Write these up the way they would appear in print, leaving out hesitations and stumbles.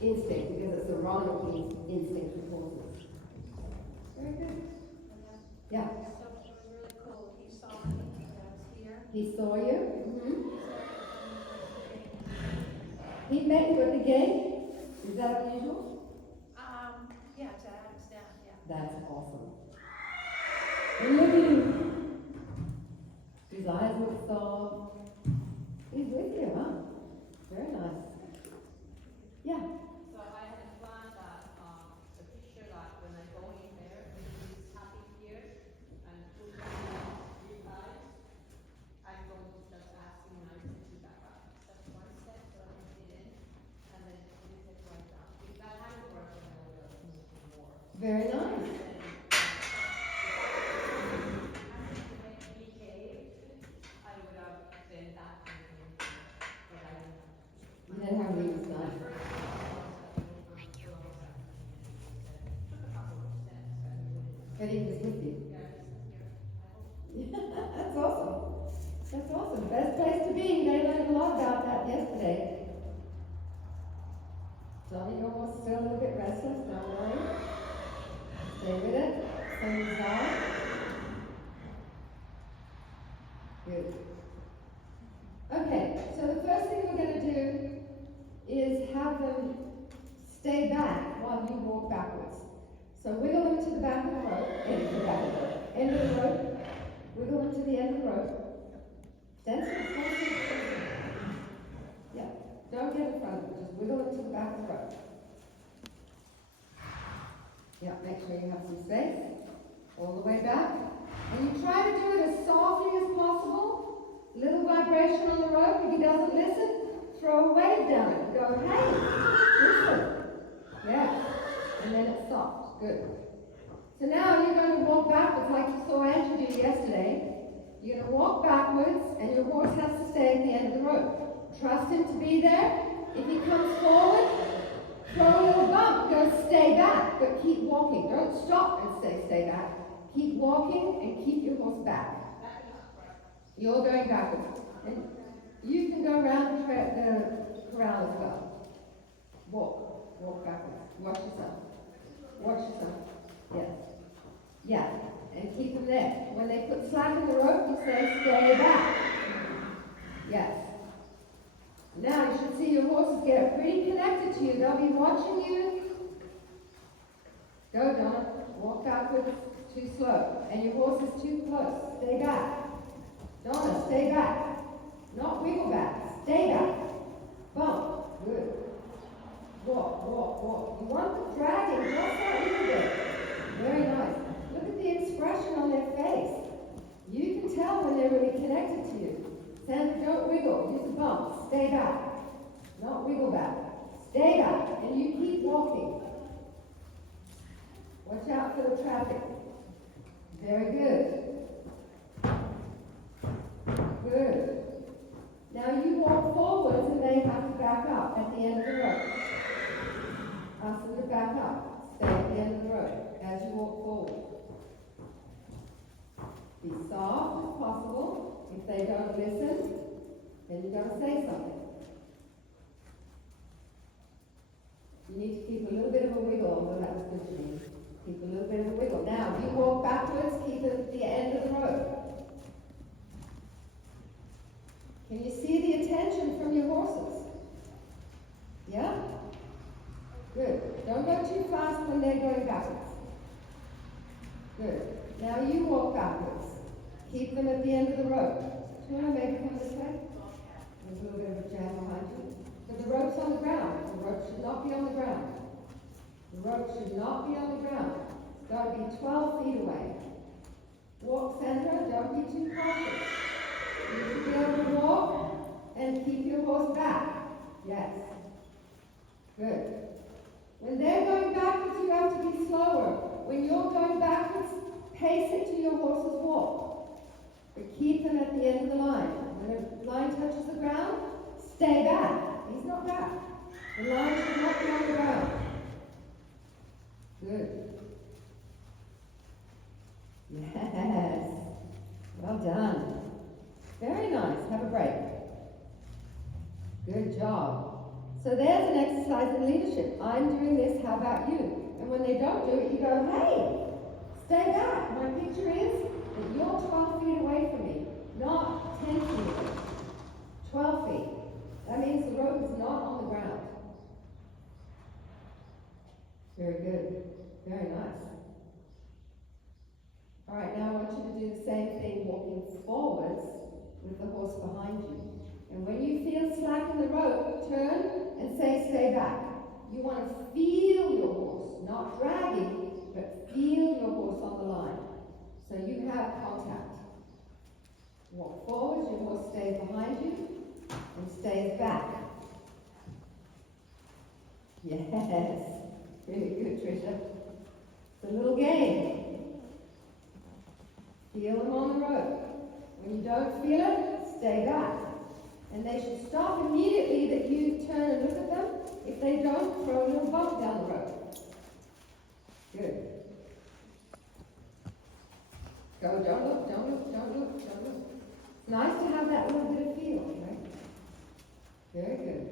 instinct, because it's a running instinct with horses. Very good. Yeah. So it was really cool. He saw me when I was here. He saw you. He He met you at the gate. Is that unusual? Yeah, to understand, yeah. That's awesome. And look at him. His eyes look soft. He's with you, huh? Very nice. Yeah. So I had planned that the picture that when I go in there, he's happy here and push you guys. I'm going to just ask him nicely to back up. That's one step so I can fit in, and then we sit right down. If that hadn't worked, then I would have moved more. Very nice. I would have been back in the but I didn't have to. You know how he was nice. But he was with you. That's awesome. That's awesome. Best place to be. They learned a lot about that yesterday. Johnny, your horse is still a little bit restless, don't worry. Stay with it. Stay inside. Good. Okay, so the first thing we're going to do is have them stay back while you walk backwards. So wiggle them to the back of the rope, end of the back of the rope, end of the rope, wiggle them to the end of the rope. Stand still, stand still. Yeah, don't get in front of them, just wiggle them to the back of the rope. Yeah, make sure you have some space, all the way back. And you try to do it as softly as possible. Little vibration on the rope. If he doesn't listen, throw a wave down it. Go, hey, listen. Yeah, and then it's soft. Good. So now you're going to walk backwards like you saw Andrew do yesterday. You're going to walk backwards, and your horse has to stay at the end of the rope. Trust him to be there. If he comes forward, throw a little bump. Go stay back, but keep walking. Don't stop and stay back. Keep walking and keep your horse back. You're going backwards. And you can go around the corral as well. Walk backwards. Watch yourself. Watch yourself. Yes. Yeah. And keep them there. When they put slack in the rope, you say, stay back. Yes. Now you should see your horses get pretty connected to you. They'll be watching you. Go, Donna. Walk backwards. Too slow. And your horse is too close. Stay back. Donna, stay back. Not wiggle back. Stay back. Bump. Good. Walk. You want them dragging just that little bit. Very nice. Look at the expression on their face. You can tell when they're really connected to you. Sandra, don't wiggle. Use a bump. Stay back. Not wiggle back. Stay back. And you keep walking. Watch out for the traffic. Very good. Good. Now you walk forwards and they have to back up at the end of the rope. Ask them to back up. Stay at the end of the rope as you walk forward. Be soft as possible. If they don't listen, then you've got to say something. You need to keep a little bit of a wiggle, although that was good for me. Keep a little bit of a wiggle. Now, you walk backwards, keep it at the end of the rope. Can you see the attention from your horses? Yeah? Good. Don't go too fast when they're going backwards. Good. Now you walk backwards. Keep them at the end of the rope. Do you want to maybe come this way? There's a little bit of a jam behind you. But the rope's on the ground. The rope should not be on the ground. The rope should not be on the ground. It's got to be 12 feet away. Walk, Sandra. Don't be too cautious. You should be able to walk and keep your horse back. Yes. Good. When they're going backwards, you have to be slower. When you're going backwards, pace it to your horse's walk. But keep them at the end of the line. When the line touches the ground, stay back. He's not back. The line should not be on the ground. Good. Yes. Well done. Very nice. Have a break. Good job. So there's an exercise in leadership. I'm doing this, how about you? And when they don't do it, you go, hey, stay back. My picture is that you're 12 feet away from me, not 10 feet away. 12 feet. That means the rope is not on the ground. Very good. Very nice. All right, now I want you to do the same thing walking forwards with the horse behind you. And when you feel slack in the rope, turn and say, stay back. You want to feel your horse, not dragging, but feel your horse on the line. So you have contact. Walk forwards, your horse stays behind you and stays back. Yes, really good, Tricia. It's a little game. Feel them on the rope. When you don't feel it, stay back. And they should stop immediately that you turn and look at them. If they don't, throw a little bump down the road. Good. Go, don't look, don't look, don't look, don't look. It's nice to have that little bit of feel, right? Very good.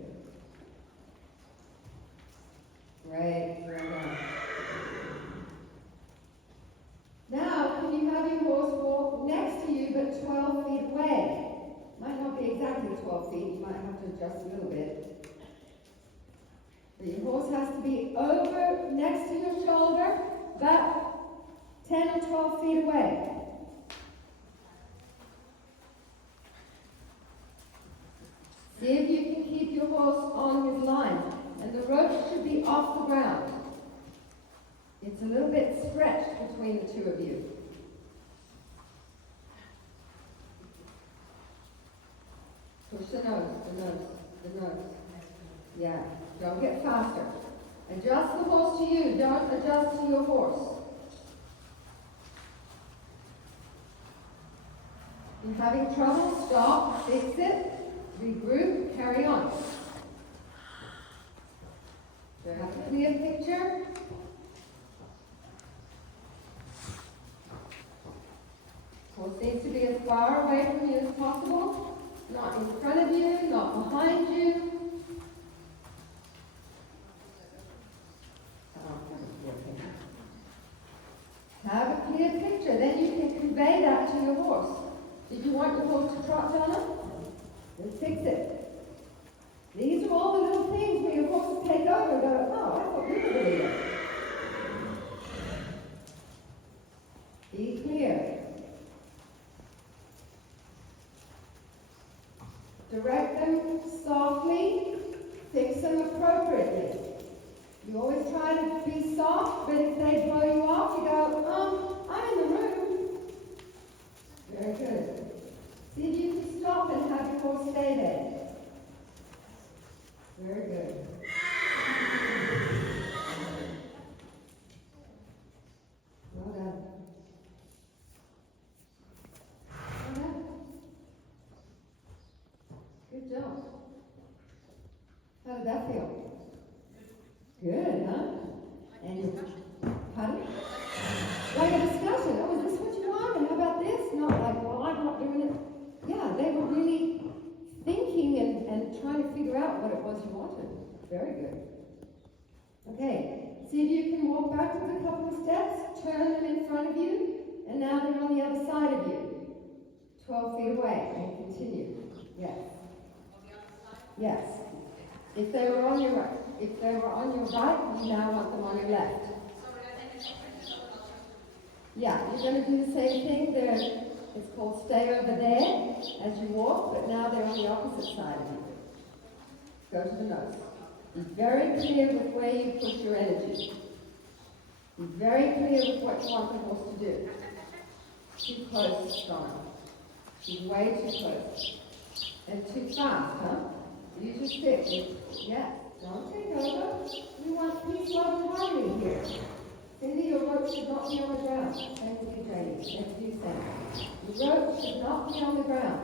Great, well done. Now, can you have your horse walk next to you but 12 feet away? Might not be exactly 12 feet, you might have to adjust a little bit. But your horse has to be over next to your shoulder, but 10 or 12 feet away. See if you can keep your horse on his line. And the rope should be off the ground. It's a little bit stretched between the two of you. Push the nose, the nose, the nose. Yeah, don't get faster. Adjust the horse to you, don't adjust to your horse. You're having trouble, stop, fix it, regroup, carry on. Do I have a clear picture? Horse needs to be as far away from you as possible. Not in front of you, not behind you. Have a clear picture, then you can convey that to your horse. Did you want your horse to trot, Donna? Then fix it. These are all the little things where your horse will take over and go, oh, I thought we were really good. Be clear. Direct them softly, fix them appropriately. You always try to be soft, but if they blow you off, you go, I'm in the room. Very good. See if you can stop and have your horse stay there. Very good. Well done. Well done. Good job. How did that feel? Good, huh? And you, pardon? Like a discussion. Oh, is this what you want? And how about this? Not like, well, I'm not doing it. Yeah, they were really thinking and trying to figure out what it was you wanted. Very good. Okay, see if you can walk backwards a couple of steps, turn them in front of you, and now they're on the other side of you. 12 feet away, and continue. Yes. Yes. If they were on your right, you now want them on your left. Yeah, you're going to do the same thing. It's called stay over there as you walk, but now they're on the opposite side of you. Go to the nose. Be very clear with where you put your energy. Be very clear with what you want the horse to do. Too close, John. She's way too close. And too fast, huh? Use your stick. Yeah, don't take over. We want peace, love, and harmony here. Cindy, your rope should not be on the ground. Same with you, Janie. Same with you, Sam. Your rope should not be on the ground.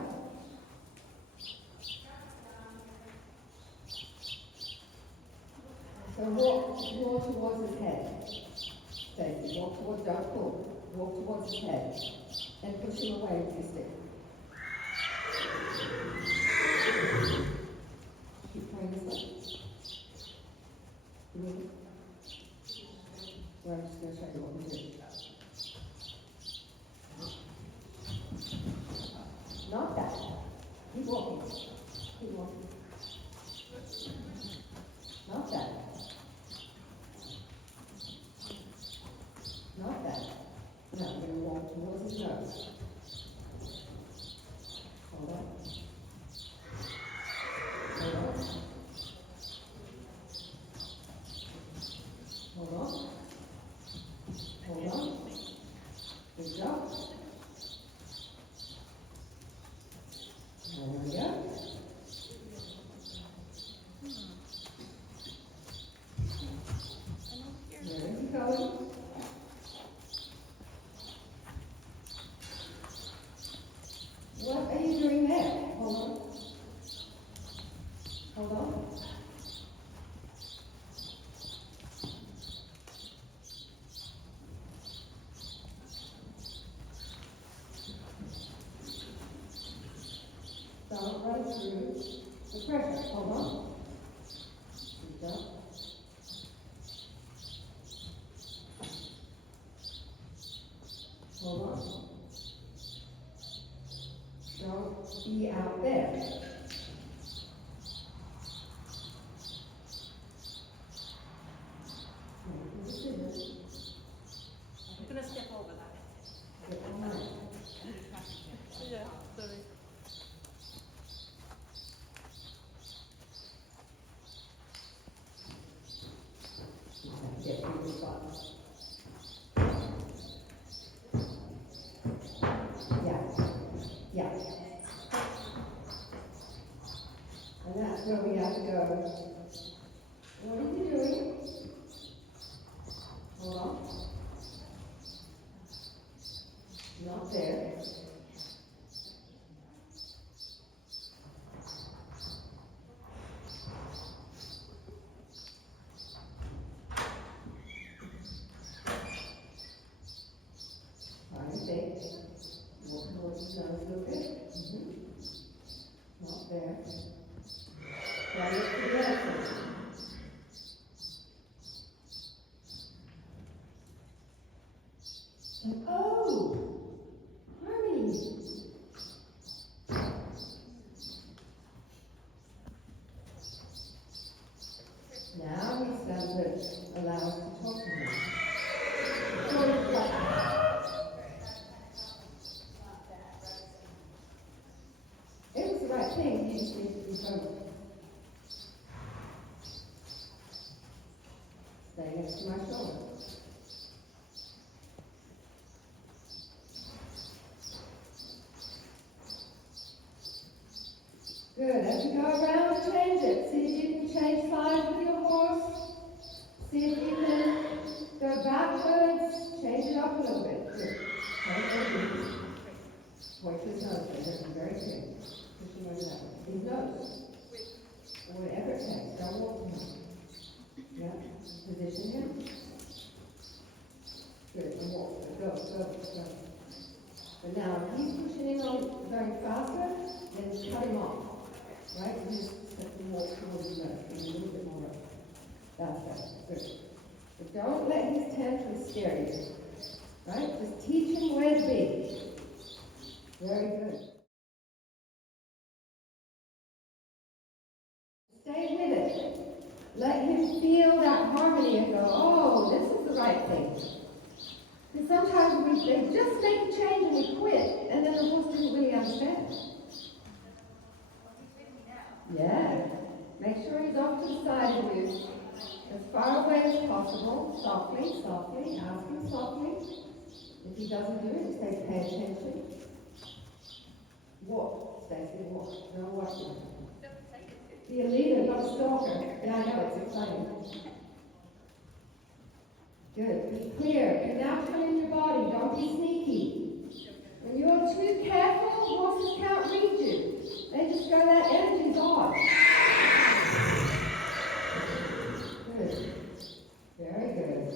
So walk more towards his head. Stacey, walk towards, don't pull. Walk towards his head. And push him away with your stick. Keep going this way. Hold on. Hold on. Hold on. Hold on. Good job. There we go. There you go. What are you doing there? Hold on. Hold on. Don't run through the pressure. Hold on. Good job. Hold on. Don't be out there. Make a decision. I'm gonna step over that. Get on that. Yeah, sorry. Get through the spot. Yeah. Yeah. And that's where we have to go. What are you doing? Hold on. Not there. Try and think. Walk towards the nose a little bit. Not there. Try to look to the other side. Oh! Harmony! Now we stand to allow us to talk to him. It was the right thing, he just needs to be focused. Stay next to my shoulder. Good, as you go around, change it. See if you can change sides with your horse. See if you can go backwards, change it up a little bit. Good. Okay. Point to his nose, they're very clear. Push him over that way. His nose. Or whatever it takes, don't walk to him. Yeah, position him. Good, and walk. Go. But now, if he's pushing in on going faster, then cut him off. Right? You just have to walk towards the nose. Give him a little bit more room. That's better. Good. But don't let his tantrum scare you. Right? Just teach him where to be. Very good. Stay with it. Let him feel that harmony and go, oh, this is the right thing. Because sometimes they just make a change and we quit, and then the horse doesn't really understand. Yeah. Make sure he's off to the side of you, as far away as possible. Softly. Ask him softly. If he doesn't do it, say, pay attention. Walk, Stacey, walk. No watching. Be a leader, not a stalker. Yeah, I know, it's exciting. Good. Be clear. Be natural in your body. Don't be sneaky. When you're too careful, horses can't read you. They just go, that energy's off. Good. Very good.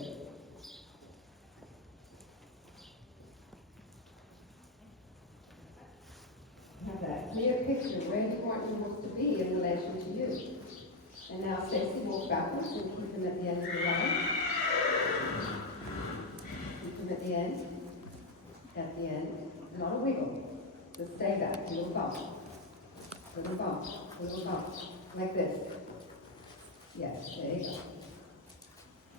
Have that clear picture where you want your horse to be in relation to you. And now Stacey, walk backwards and keep him at the end of the line. Keep him at the end. At the end. Not a wiggle. Just stay back. Little bump. Little bump. Little bump. Like this. Yes, there you go.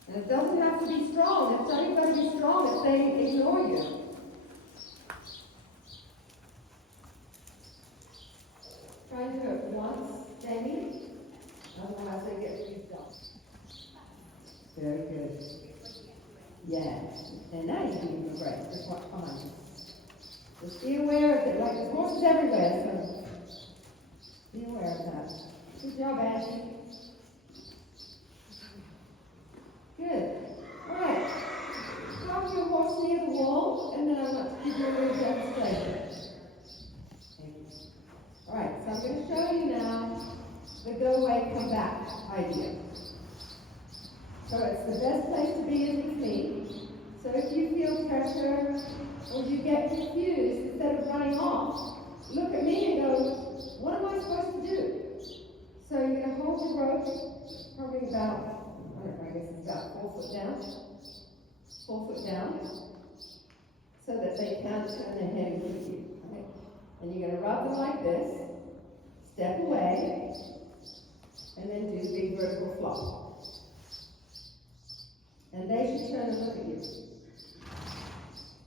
And it doesn't have to be strong. It's only going to be strong if they ignore you. once, Jamie. Otherwise they get freaked out. Very good. Yeah. And now you're giving a break. Just watch behind you. Just be aware of it. Like there's horses everywhere, so be aware of that. Good job, Ashley. Good. Alright. Drop your horse near the wall, and then I want to give you a little demonstration. Alright, so I'm going to show you now the go away, come back idea. So it's the best place to be is with me. So if you feel pressure or you get confused, instead of running off, look at me and go, what am I supposed to do? So you're going to hold the rope probably about, I guess it's about 4 foot down. 4 foot down. So that they can't turn their head and look at you. Right? And you're going to rub them like this, step away, and then do the big vertical flop. And they should turn and look at you.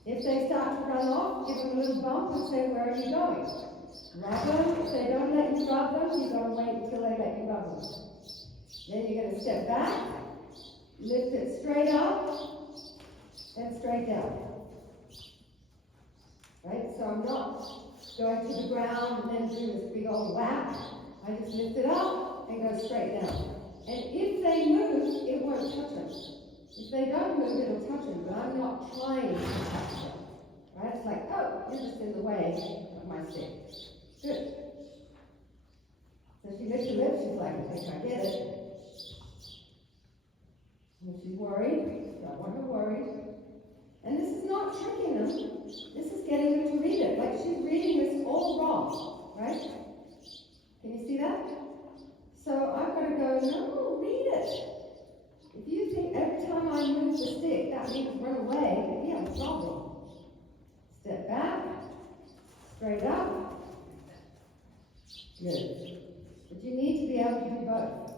If they start to run off, give them a little bump and say, where are you going? Rub them. If they don't let you rub them, you've got to wait until they let you rub them. Then you're going to step back, lift it straight up, and straight down. Right? So I'm not going to the ground and then do this big old whack. I just lift it up and go straight down. And if they move, it won't touch them. If they don't move, it'll touch them, but I'm not trying to touch them. Right? It's like, oh, you're just in the way of my stick. Good. So she lifts her lips, she's like, I think I get it. And she's worried, don't want her worried. And this is not tricking them, this is getting them to read it. Like she's reading this all wrong, right? Can you see that? So I'm going to go, no, read it. If you think every time I move the stick, that means run away, we have a problem. Step back, straight up. Good. But you need to be able to do both.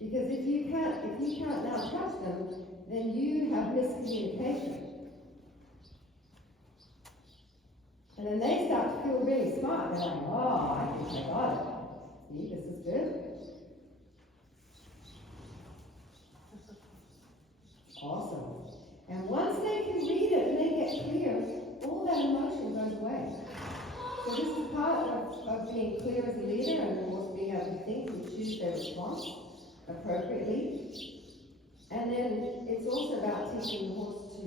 Because if you can't now touch them, then you have miscommunication. And then they start to feel really smart. They're like, oh, I think I got it. See, this is good. Awesome. And once they can read it and they get clear, all that emotion goes away. So this is part of being clear as a leader and of course being able to think and choose their response appropriately. And then it's also about teaching the horse to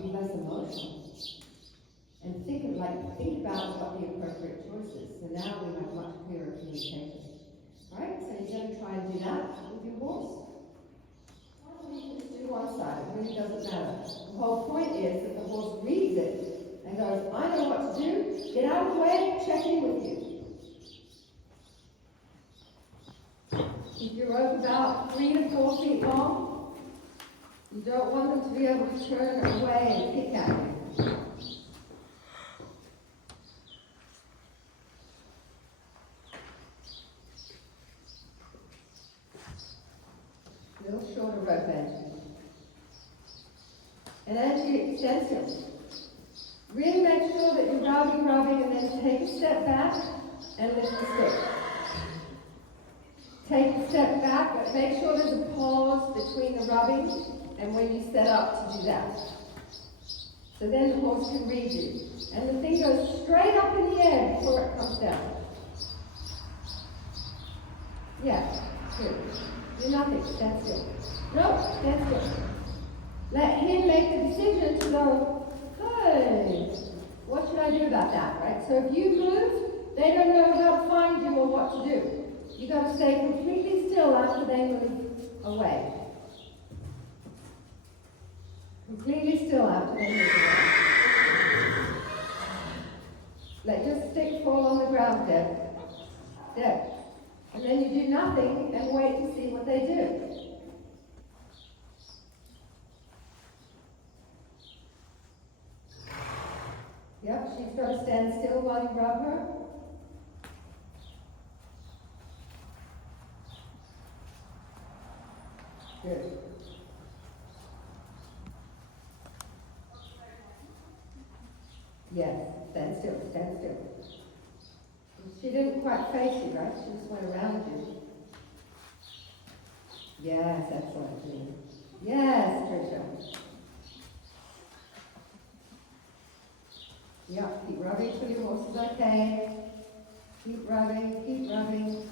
be less emotional. And think about what the appropriate choice is. So now we have much clearer communication. Right? So you're going to try and do that with your horse. You just do one side, it really doesn't matter. The whole point is that the horse reads it and goes, I know what to do, get out of the way, check in with you. Keep your rope about 3 to 4 feet long. You don't want them to be able to turn away and kick at you. A little shorter rope end. And as you extend it, really make sure that you're rubbing, and then take a step back and lift the stick. Take a step back, but make sure there's a pause between the rubbing and when you set up to do that. So then the horse can read you. And the thing goes straight up in the air before it comes down. Yeah, good. Do nothing, stand still. No, stand still. Let him make the decision to go, hey, what should I do about that, right? So if you move, they don't know how to find you or what to do. You've got to stay completely still after they move away. Completely still after they move away. Let your stick fall on the ground, Deb. Deb. And then you do nothing and wait to see what they do. Yep, she's got to stand still while you rub her. Good. Yes, stand still, stand still. She didn't quite face you, right? She just went around you. Yes, excellent, Jean. Yes, Tricia. Yeah, keep rubbing till your horse is okay. Keep rubbing, keep rubbing.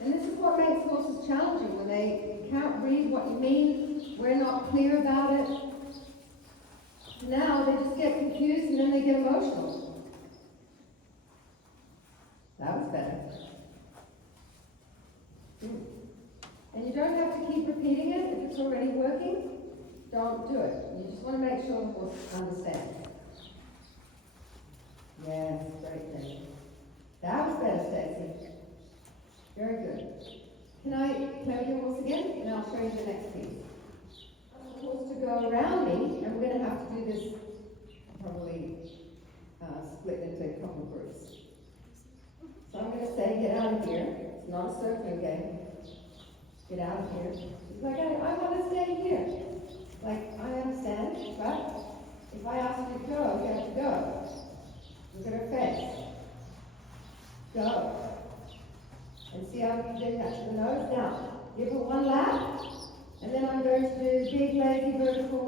And this is what makes horses challenging, when they can't read what you mean, we're not clear about it. Now they just get confused and then they get emotional. That was better. And you don't have to keep repeating it if it's already working. Don't do it. You just want to make sure the horse understands. Yes, great thing. That was better, Stacey. Very good. Can I play your horse again? And I'll show you the next piece. The horse to go around me, and we're going to have to do this probably split into a couple of groups. So I'm going to say, get out of here. It's not a circling game. Get out of here. She's like, I want to stay here. Like, I understand, but if I ask you to go, you have to go. Look at her face. Go. And see how you do that to the nose down. Give her one lap, and then I'm going to do big, lazy, vertical.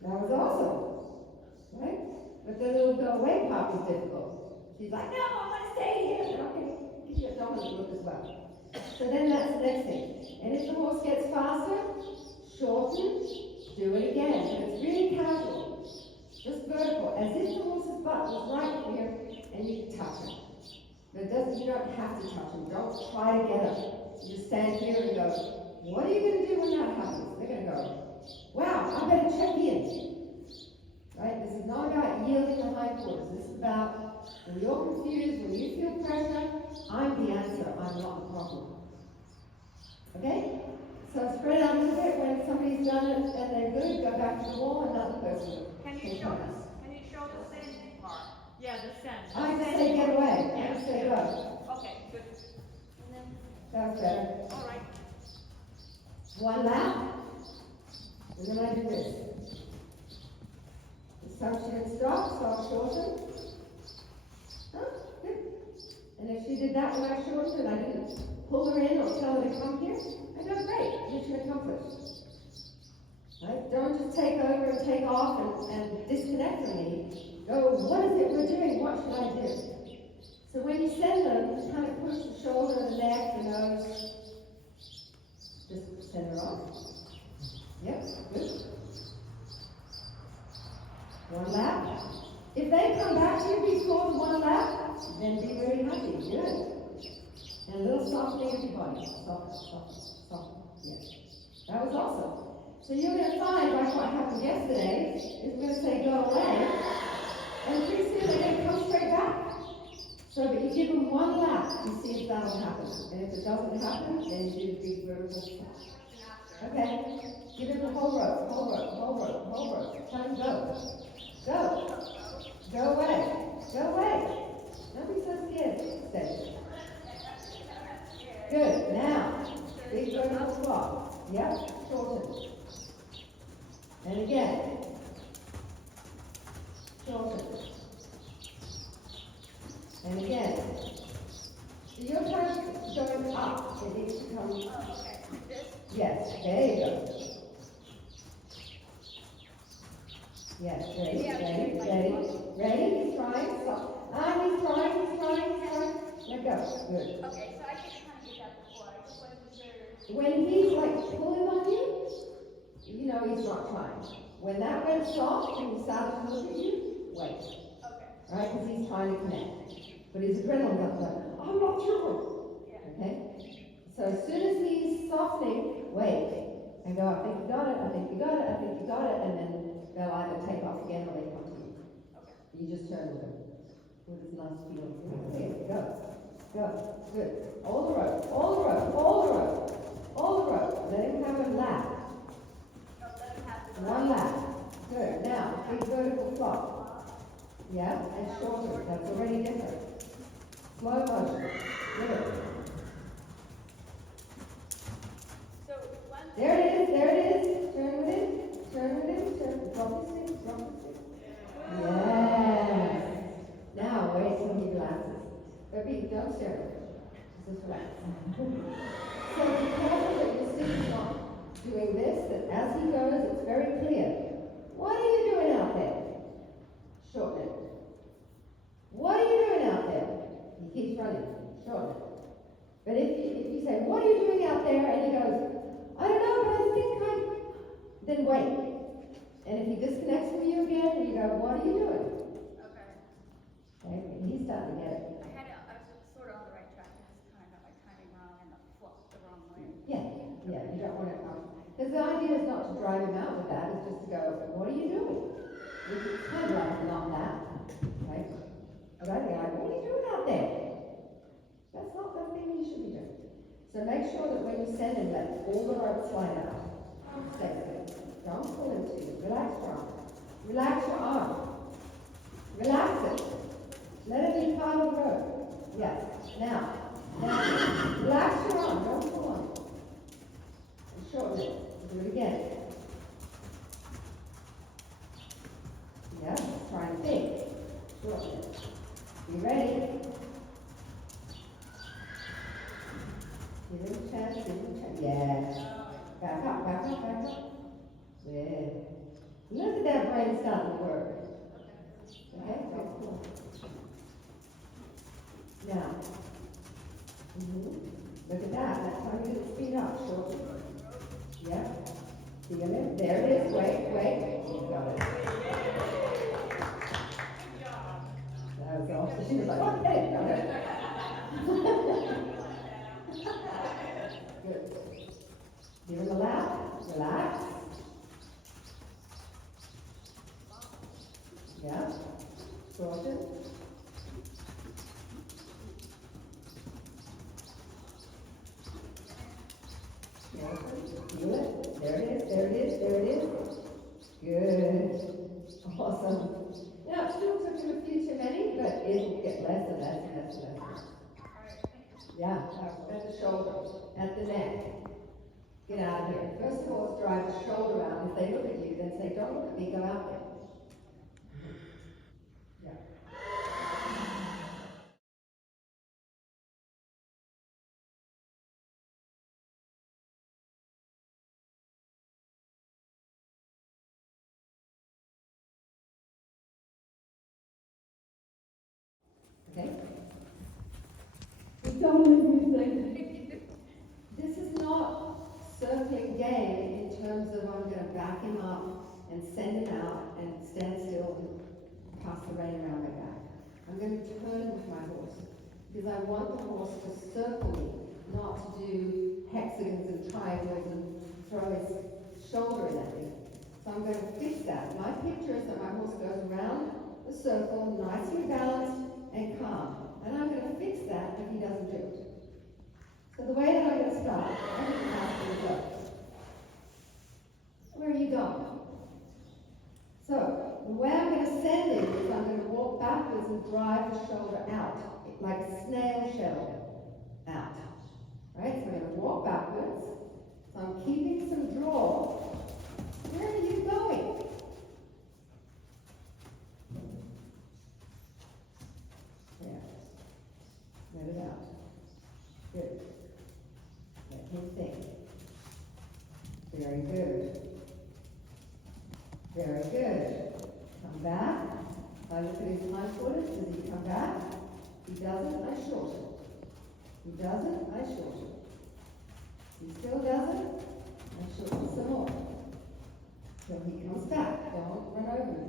That was awesome, right? But the little go away part was difficult. She's like, no, I want to stay here. And I'm going to give you a dominant look as well. So then that's the next thing. And if the horse gets faster, shorten, do it again. But it's really casual. Just vertical, as if the horse's butt was right here and you can touch him. But it doesn't, you don't have to touch him. Don't try to get him. You just stand here and go, what are you going to do when that happens? They're going to go, wow, I better check in. Right? This is not about yielding the hindquarters. This is about when you're confused, when you feel pressure, I'm the answer, I'm not the problem. Okay? So spread out a little bit. When somebody's done it and they're good, go back to the wall, another person. Can you show us? Can you show the same part? Yeah, the sense. I just say get away. I just say go. Okay, good. And then, That's better. all right. One lap. And then I do this. This time she didn't stop shorten. Huh? Good. And if she did that when I shortened, I didn't pull her in or tell her to come here, I go, great, mission accomplished. Right? Don't just take over and take off and disconnect from me. Go, what is it we're doing? What should I do? So when you send them, just kind of push the shoulder, the neck, the nose. Just send her off. Yep, good. One lap. If they come back to you before the one lap, then be very happy. Good. And a little softening of your body. Soften. Yes. That was awesome. So you're going to find, like what happened yesterday, is we're going to say go away, and pretty soon they're going to come straight back. So, but you give them one lap and see if that'll happen. And if it doesn't happen, then you do the big vertical step. Okay? Give them the whole rope. Tell them go. Go. Go away. Don't be so scared. Stay. Good. Now, big vertical squat. Yep. Shorten. And again. Shorten. And again. So your toes going up. It needs to come. Yes. There you go. Yes. Ready? He's trying. Stop. He's trying. Let go. Good. Okay, so I can kind of get that before. I just wanted to be sure. When he's like pulling on you, you know he's not trying. When that went soft and he started to look at you, wait. Okay. Right? Because he's trying to connect. But his adrenaline comes like, I'm not sure. Yeah. Okay? So as soon as he's softening, wait. And go, I think you got it, and then they'll either take off again or they come to you. Okay. You just turn with him. With his nice feelings. Okay, go. Good. All the rope. Let him have a lap. No, let him have the One lap. Good. Now, big vertical flop. Yeah, and shorter. That's already different. Slow motion. Good. So one. There it is. Turn with it. Drop the stick. Yes. Now, wait. are you doing? Okay. Okay, he's starting to get it. I was sort of on the right track, I just kind of got my timing wrong and flipped the wrong way. Yeah, you don't want to, because the idea is not to drive him out with that, it's just to go, what are you doing? Which is kind of like not that, right? But I'd be like, what are you doing out there? That's not the thing you should be doing. So make sure that when you send him, let all the rope slide out. Safely. Don't pull into you. Relax your arm. Relax your arm. Relax it. Let it be part of the rope. Yes. Now, relax your arm. Don't pull on it. And shorten it. Do it again. Yeah, try and think. Shorten it. Be ready. Give him a chance, give him a chance. Yeah. Back up, back up, back up. Yeah. Look at that brain starting to work. Okay, that's cool. Now. Look at that. That's how you get the speed up. Short. Yeah. Feel it. There it is. Wait. You got it. That was awesome. She was like, okay, okay. Good. Give him a lap. Relax. Yeah. Shorten. Feel it. There it is. There it is. There it is. Good. Awesome. Now, it still took him a few too many, but it'll get less and less and less and less. Yeah, at the shoulder, at the neck. Get out of here. First of all, drive the shoulder out. If they look at you, then say, don't look at me, go out there. Yeah. Okay? This is not circling game in terms of I'm going to back him up and send him out and stand still and pass the rein around my back. I'm going to turn with my horse because I want the horse to circle me, not to do hexagons and triangles and throw his shoulder in at me. So I'm going to fix that. My picture is that my horse goes around the circle, nicely balanced and calm. And I'm going to fix that if he doesn't do it. So the way that I'm going to start, I'm going to ask you to go. Where are you going? So, the way I'm going to send him is I'm going to walk backwards and drive the shoulder out, like a snail shell out. Right? So I'm going to walk backwards. So I'm keeping some draw. Where are you going? There. Let it out. Good. Let him think. Very good. Very good. Come back. I look at his hindquarters. Does he come back? He doesn't, I shorten. He doesn't, I shorten. He still doesn't, I shorten some more. Till he comes back. Don't run over me.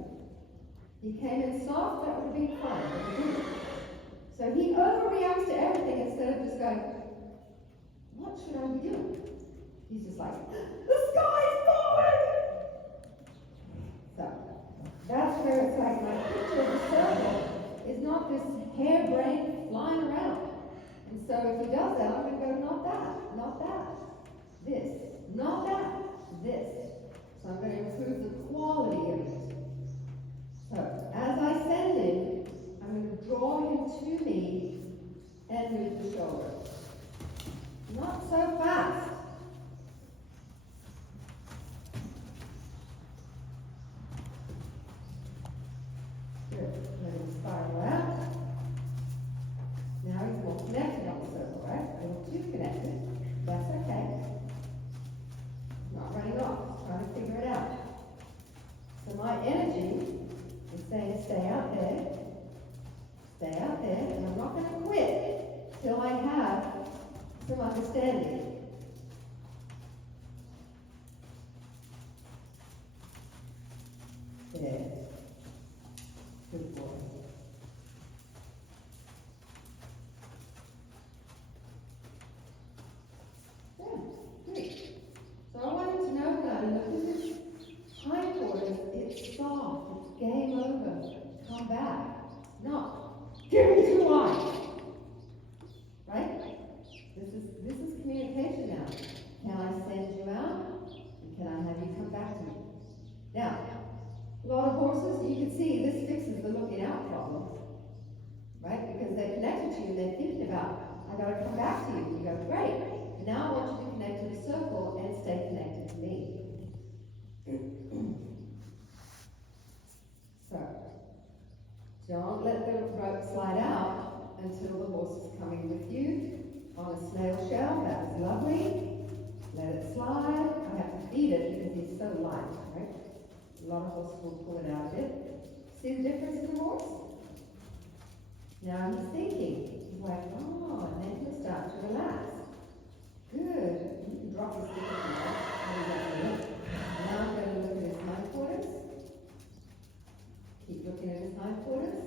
He came in soft, that would have been fine, but he didn't. So he overreacts to everything instead of just going, what should I be doing? He's just like, the sky's falling! So, that's where it's like my picture of the circle is not this harebrained flying around. And so if he does that, I'm going to go, not that, not that, this, not that, this. So I'm going to improve the quality of it. So, as I send him, I'm going to draw him to me and move the shoulder. Not so fast. Good. Let him spiral out. Now he's more connected on the circle, right? A little too connected. That's okay. Not running off. Just trying to figure it out. So my energy is saying stay out there. Stay out there. And I'm not going to quit till I have some understanding. There. Good boy. Yeah, good. So I want him to know that, look at this hindquarters, it's soft, it's game over, come back. No, give me 2 eyes. Right? This is communication now. Can I send you out? And can I have you come back to me? Now, a lot of horses, you can see this fixes the looking out problem. Right? Because they're connected to you and they're thinking about, I gotta come back to you. You go, great. Now I want you to connect to the circle and stay connected to me. So, don't let the rope slide out until the horse is coming with you on a snail shell. That is lovely. Let it slide. I have to feed it because he's so light, right? A lot of horses will pull it out a bit. See the difference in the horse? Now he's thinking. He's like, oh, and then he'll start to relax. Good. You can drop his stick if you want. Now I'm going to look at his hindquarters. Keep looking at his hindquarters.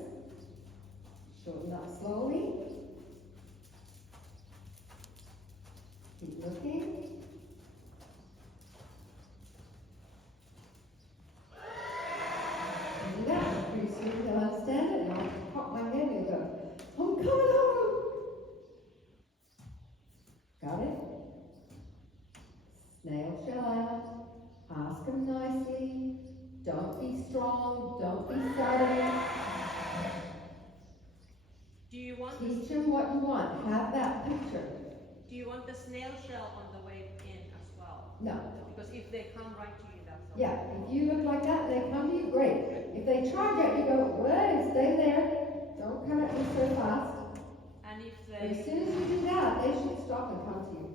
Shorten up slowly. Keep looking. Do that. Pretty soon he'll understand it, and I'll pop my head and he'll go, I'm coming home. Got it? Snail shell out. Ask him nicely. Don't be strong. Don't be sudden. Do you want Teach him what you want. Have that picture. Do you want the snail shell on the way in as well? No. Because if they come right to you, that's okay. Yeah, if you look like that and they come to you, great. If they charge at you, go, wait, stay there. Don't come at me so fast. And if But as they, soon as you do that, they should stop and come to you.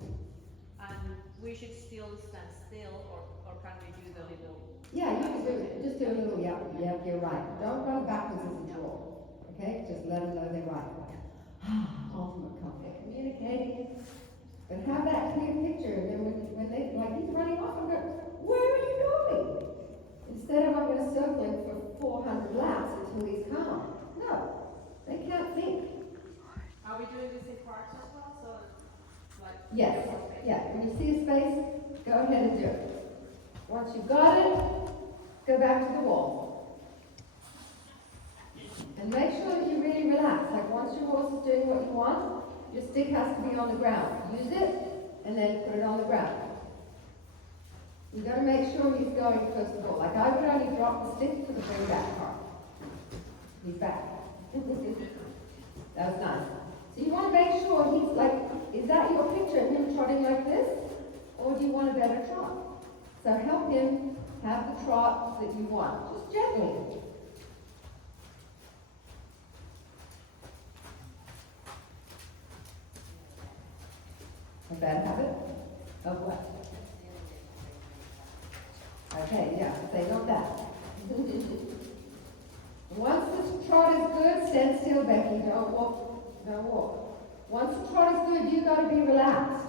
and we should still stand still, or can we do the little? Yeah, you can do it. Just do a little, yep, you're right. Don't run backwards as a draw. Okay? Just let them know they're right. Ultimate comfort. Communicating. But have that clear picture, and then when they, like he's running off, I'm going, where are you going? Instead of I'm going to circle him for 400 laps until he's calm. No, they can't think. Are we doing this in parts as well? So, like. Yes, yeah, when you see a space, go ahead and do it. Once you've got it, go back to the wall. And make sure that you really relax. Like once your horse is doing what you want, your stick has to be on the ground. Use it, and then put it on the ground. You've got to make sure he's going first of all. Like I would only drop the stick to the bring back part. He's back. That was nice. So you want to make sure he's like, is that your picture of him trotting like this? Or do you want a better trot? So help him have the trot that you want. Just gently. A bad habit? Of what? Okay, yeah, say not that. Once the trot is good, stand still, Becky. Don't walk. Don't walk. Once the trot is good, you've got to be relaxed.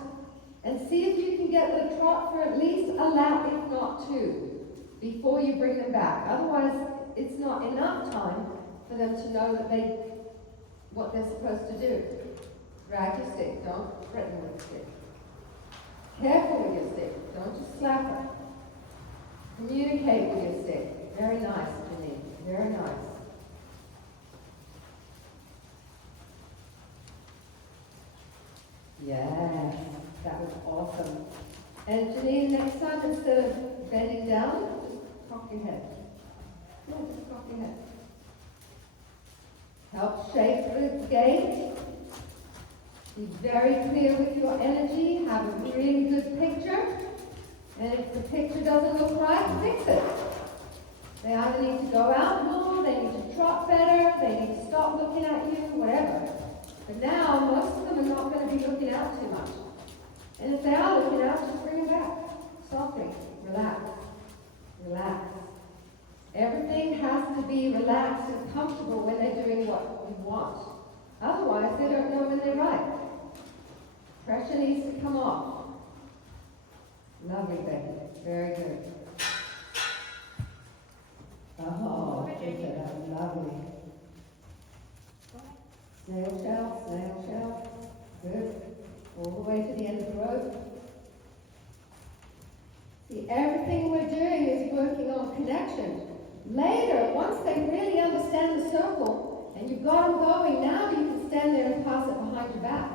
And see if you can get the trot for at least a lap, if not 2, before you bring them back. Otherwise, it's not enough time for them to know that what they're supposed to do. Drag your stick. Don't threaten with the stick. Careful with your stick. Don't just slap it. Communicate with your stick. Very nice, Janine. Very nice. Yes, that was awesome. And Janine, next time instead of bending down, just cock your head. Yeah, just cock your head. Help shape the gait. Be very clear with your energy. Have a really good picture. And if the picture doesn't look right, fix it. They either need to go out more, they need to trot better, they need to stop looking at you, whatever. But now, most of them are not going to be looking out too much. And if they are looking out, just bring them back. Softly. Relax. Relax. Everything has to be relaxed and comfortable when they're doing what you want. Otherwise, they don't know when they're right. Pressure needs to come off. Lovely, Becky. Very good. Oh, that was lovely. Snail shell, snail shell. Good. All the way to the end of the road. See, everything we're doing is working on connection. Later, once they really understand the circle, and you've got them going, now you can stand there and pass it behind your back.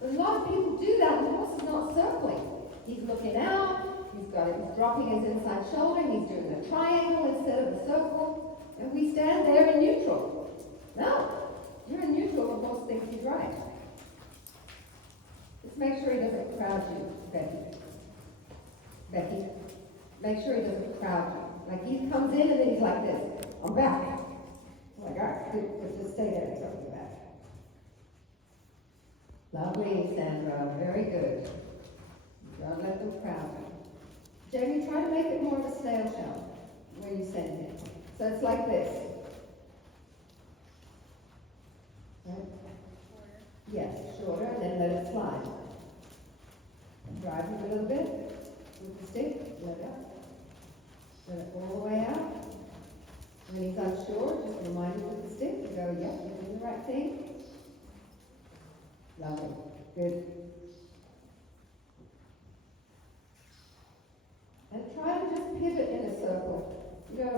But a lot of people do that, and the horse is not circling. He's looking out, he's dropping his inside shoulder, he's doing a triangle instead of a circle, and we stand there in neutral. No, you're in neutral, the horse thinks he's right. Just make sure he doesn't crowd you, Becky. Becky, make sure he doesn't crowd you. Like he comes in and then he's like this. I'm back. I'm like, all right, good, but just stay there until you're back. Lovely, Sandra, very good. Don't let them crowd you. Jamie, try to make it more of a snail shell when you send it. So it's like this. Right? Yes, shorter, and then let it slide. Drive it a little bit with the stick, let it out. Let it all the way out. When he's unsure, just remind him with the stick to go, yep, you're doing the right thing. Lovely. Good. And try to just pivot in a circle. You know,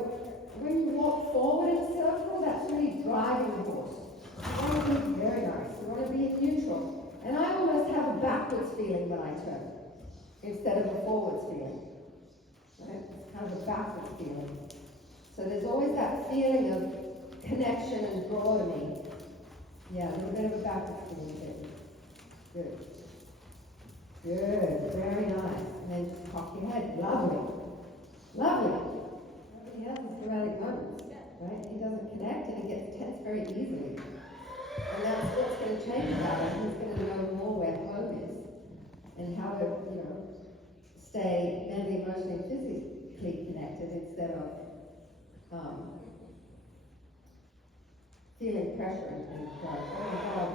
when you walk forward in a circle, that's really driving the horse. You want to be very nice. You want to be neutral. And I almost have a backwards feeling when I turn, instead of a forwards feeling. Right? It's kind of a backwards feeling. So there's always that feeling of connection and draw to me. Yeah, a little bit of a backwards feeling too. Good. Good. Very nice. And then just cock your head. Lovely. Lovely. He has his dramatic moments, right? He doesn't connect and he gets tense very easily. And that's what's going to change about him. He's going to know more where home is and how to, you know, stay mentally, emotionally, and physically connected instead of feeling pressure and going, oh my God,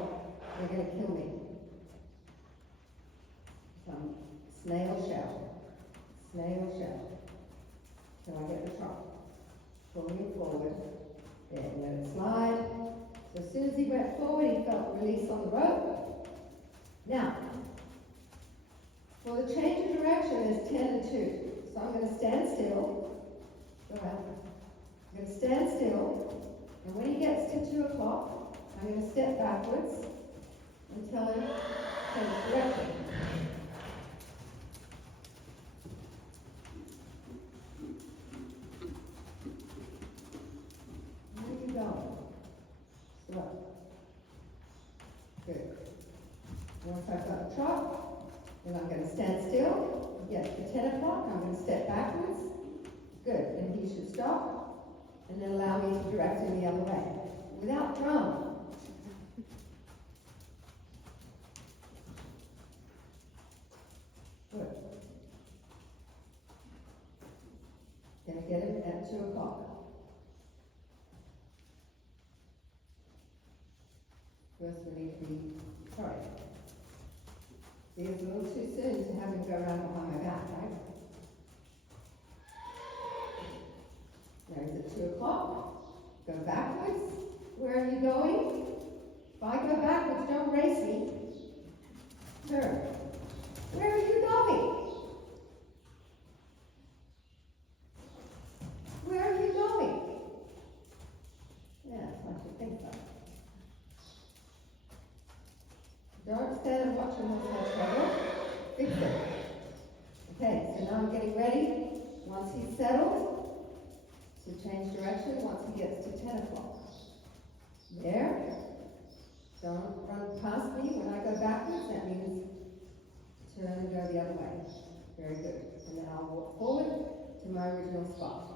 they're going to kill me. Some snail shell. Snail shell. Till I get the trot. Pulling it forward. There, let it slide. So as soon as he went forward, he felt release on the rope. Now, for the change of direction, there's 10 and 2. So I'm going to stand still. Go out. I'm going to stand still. And when he gets to 2 o'clock, I'm going to step backwards and tell him change direction. Where are you going? Slow. Good. Once I've got the trot, then I'm going to stand still. Yes, to 10 o'clock, I'm going to step backwards. Good. And he should stop. And then allow me to direct him the other way. Without drama. Good. Gonna get him at 2 o'clock. First we need to be, sorry. See, it's a little too soon to have him go around behind my back, right? Now he's at 2 o'clock. Go backwards. Where are you going? If I go backwards, don't race me. Turn. Where are you going? Where are you going? Yeah, that's what you think so. Don't stand and watch him with my trouble. Fix it. Okay, so now I'm getting ready. Once he's settled, to change direction once he gets to 10 o'clock. There. Don't run past me. When I go backwards, that means turn and go the other way. Very good. And then I'll walk forward to my original spot.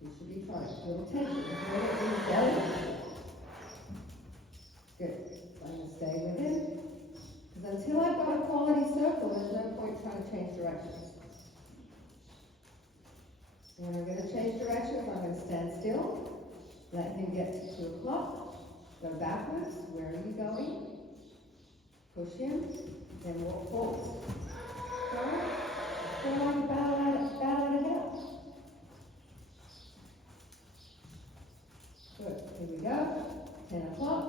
You should be trying. A little tension. Good. So I'm going to stay with him. Because until I've got a quality circle, there's no point trying to change directions. When I'm going to change directions, I'm going to stand still, let him get to 2 o'clock, go backwards. Where are you going? Push him, then walk forward. Go like a battle out of hell. Good. Here we go. 10 o'clock.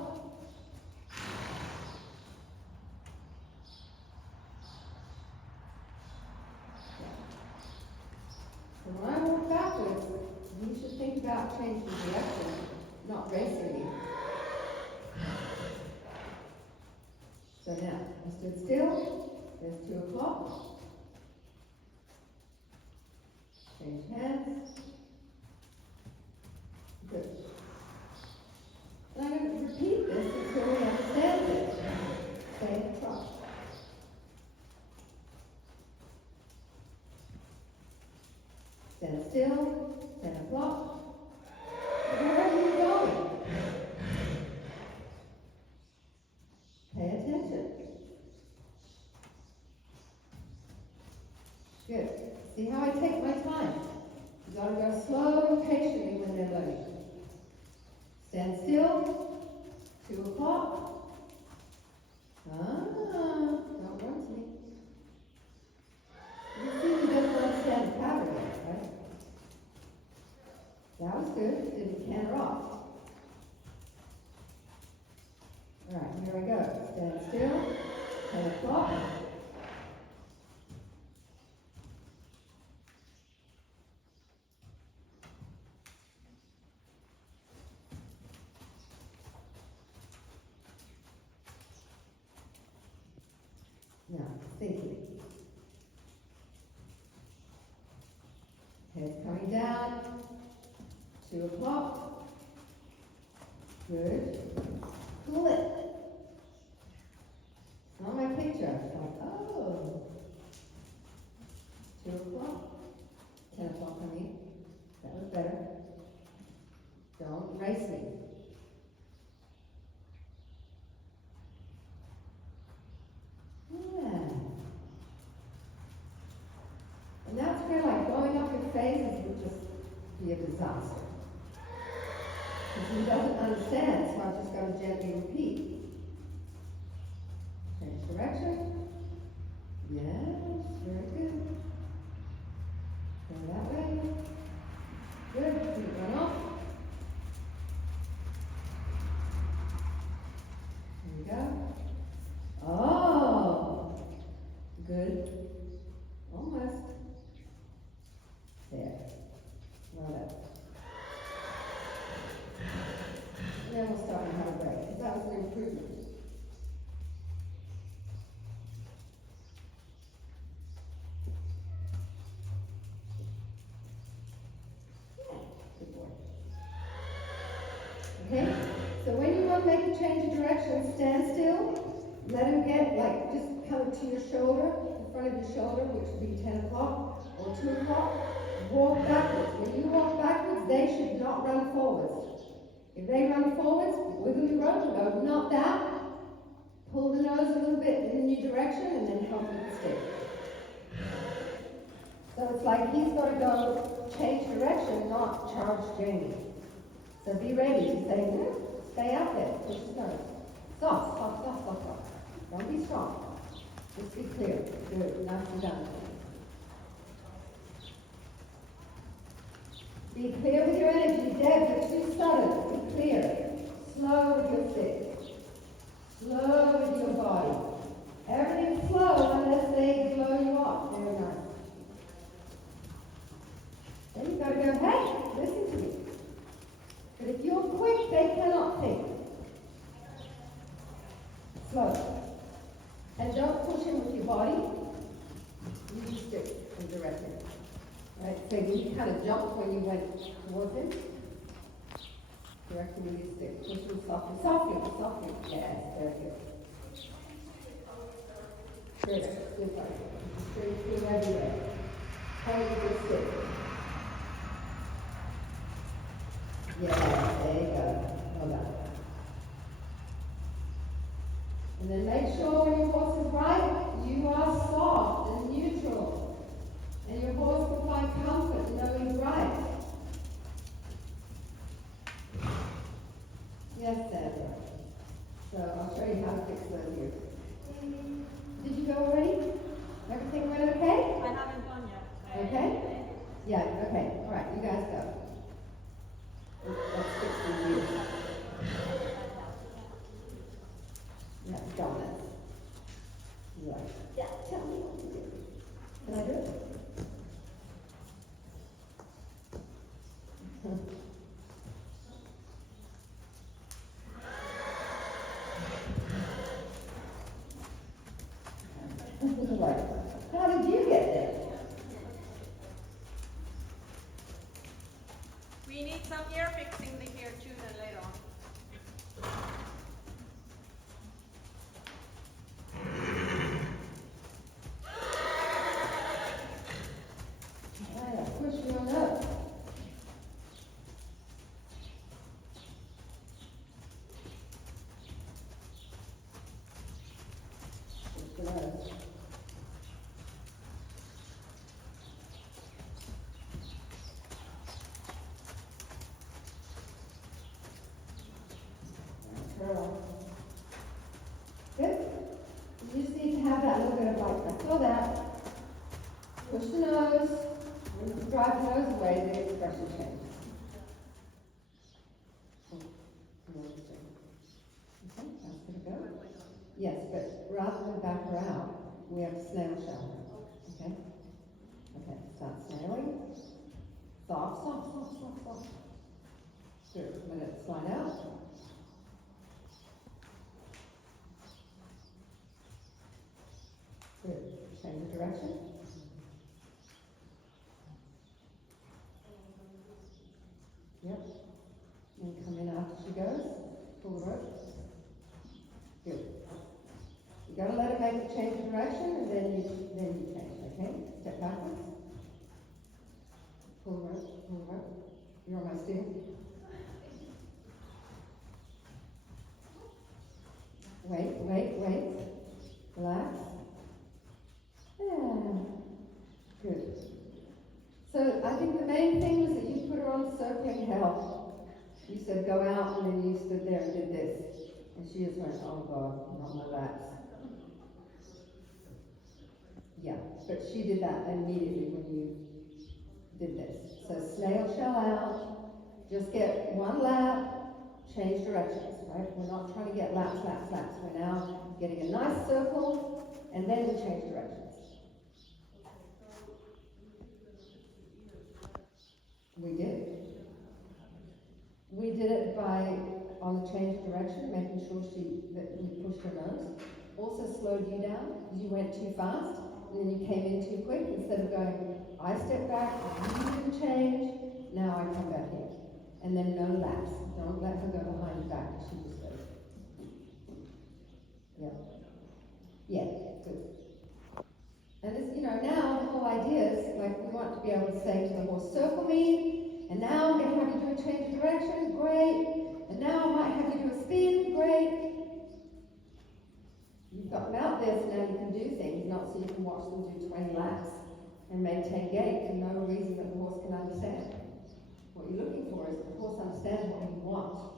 So when I walk backwards, you should think about changing direction, not racing me. So now, I stood still. There's 2 o'clock. Change hands. Good. And I'm going to repeat this until we understand it. Stay in the trot. Stand still. 10 o'clock. Where are you going? Pay attention. Good. See how I take my time? You gotta go slow and patiently when they're learning. Stand still. 2 o'clock. Don't run to me. You see he doesn't understand the pattern yet, right? That was good. Didn't canter off. Alright, here I go. Stand still. 10 o'clock. Now, thinking. Head's coming down. 2 o'clock. Good. Cool it. It's not my picture. It's like, oh. 2 o'clock. 10 o'clock, I mean. That was better. Don't race me. Yeah. And that's where, like, going up in phases would just be a disaster. Because he doesn't understand, so I've just got to gently repeat. Change direction. Yes, very good. Go that way. Good. Keep going off. Here we go. Oh, good. Almost. There. Well done. And then we'll start on how to break, because that was an improvement. Yeah, good boy. Okay, so when you want to make a change of direction, stand still. Let him get, like, just come to your shoulder, in front of your shoulder, which would be 10 o'clock or 2 o'clock. Walk backwards. When you walk backwards, they should not run forwards. If they run forwards, wiggle your rope, go not that. Pull the nose a little bit in a new direction, and then help with the stick. So it's like he's got to go change direction, not charge Jamie. So be ready to say, no, stay out there, push his nose. Soft, soft, soft, soft, soft. Don't be strong. Just be clear. Good. Nicely done. Be clear with your energy. Deb, you're too sudden. Be clear. Slow with your stick. Slow with your body. Everything's slow unless they blow you off. Very nice. Then you've got to go, hey, listen to me. But if you're quick, they cannot think. Slow. And don't push him with your body. You just stick and direct him. Right? So you kind of jumped when you went towards him. Direct him with your stick. Push him softly. Softly. Softly. Yes, very good. Good. Good. Straight through everywhere. Hold with your stick. Yeah, there you go. Well done. And then make sure when your horse is right, you are soft and neutral. And your horse will find comfort in knowing he's right. Yes, Sandra. So I'll show you how to fix those ears. Did you go already? Everything went okay? I haven't gone yet. Okay? Yeah, okay. All right, you guys go. Let's fix these ears. We need some ear fixing here too then later on. Yeah, push you on up. Push it up. Girl. Good. You just need to have that little bit of like, I saw that. Push the nose. When you drive the nose away, the expression changes. Okay, that's gonna go. Yes, but rather than back her out, we have to snail shell her. Okay? Okay, start snailing. Soft, soft, soft, soft, soft. Good. Let it slide out. Good. Change the direction. Yep. And come in after she goes. Pull the rope. Good. You gotta let it make the change of direction and then you change, okay? Step backwards. Pull the rope, pull the rope. You're on my steer. Wait, wait, wait. Relax. Yeah. Good. So I think the main thing was that you put her on circling hell. You said go out and then you stood there and did this. And she just went, oh God, not more laps. Yeah, but she did that immediately when you did this. So snail shell out, just get one lap, change directions, right? We're not trying to get laps, laps, laps. We're now getting a nice circle, and then we change directions. We did. We did it by, on the change of direction, making sure that we pushed her nose. Also slowed you down, because you went too fast, and then you came in too quick. Instead of going, I step back, you didn't change, now I come back in. And then no laps. Don't let her go behind your back, she just goes. Yeah. Yeah, good. And this, now the whole idea is, like, we want to be able to say to the horse, circle me, and now I'm going to have you do a change of direction, great. And now I might have you do a spin, great. You've got them out there so now you can do things, not so you can watch them do 20 laps and maintain gait for no reason that the horse can understand. What you're looking for is that the horse understands what you want.